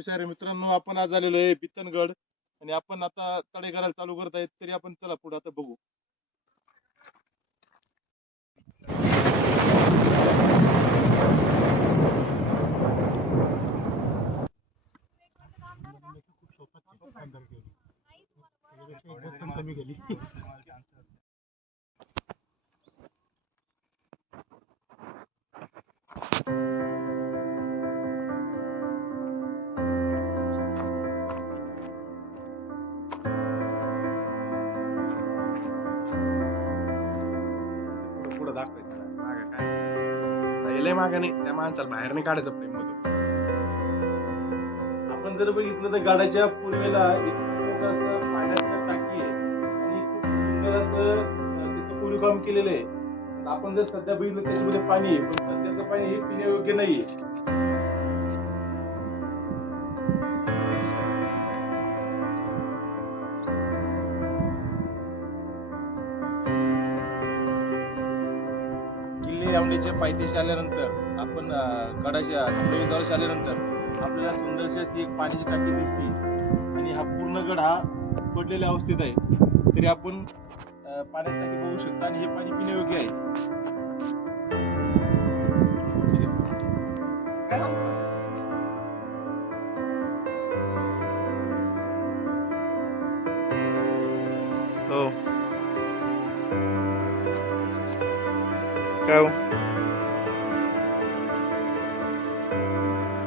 जय मित्रांनो, आपण आज आलेलो आहे बितनगड आणि आपण आता तडे करायला चालू करत आहेत. तरी आपण चला पुढे आता बघू. कमी गेली. पुढे दाखवायचं मागे काय लय मागे नाही, त्या माणसाला बाहेर नाही काढायचं प्रेम मधून. आपण जर बघितलं तर गाड्याच्या पूर्वेला एक मोठं असं पाण्याचं टाकी आहे आणि खूप सुंदर असं त्याचं कोरीव काम केलेलं आहे. आपण जर सध्या बघितलं त्याच्यामध्ये पाणी आहे, पण सध्याचं पाणी हे पिण्यायोग्य नाहीये. किल्ले आवडीच्या पायथ्याशी आल्यानंतर आपण गडाच्या प्रवेशद्वाराशी आल्यानंतर आपल्याला सुंदरशी अशी एक पाण्याची टाकी दिसते आणि हा पूर्ण गड हा पडलेल्या अवस्थेत आहे. तरी आपण पाण्याची टाकी बघू शकता आणि हे पाणी पिण्यायोग्य आहे. हो. काय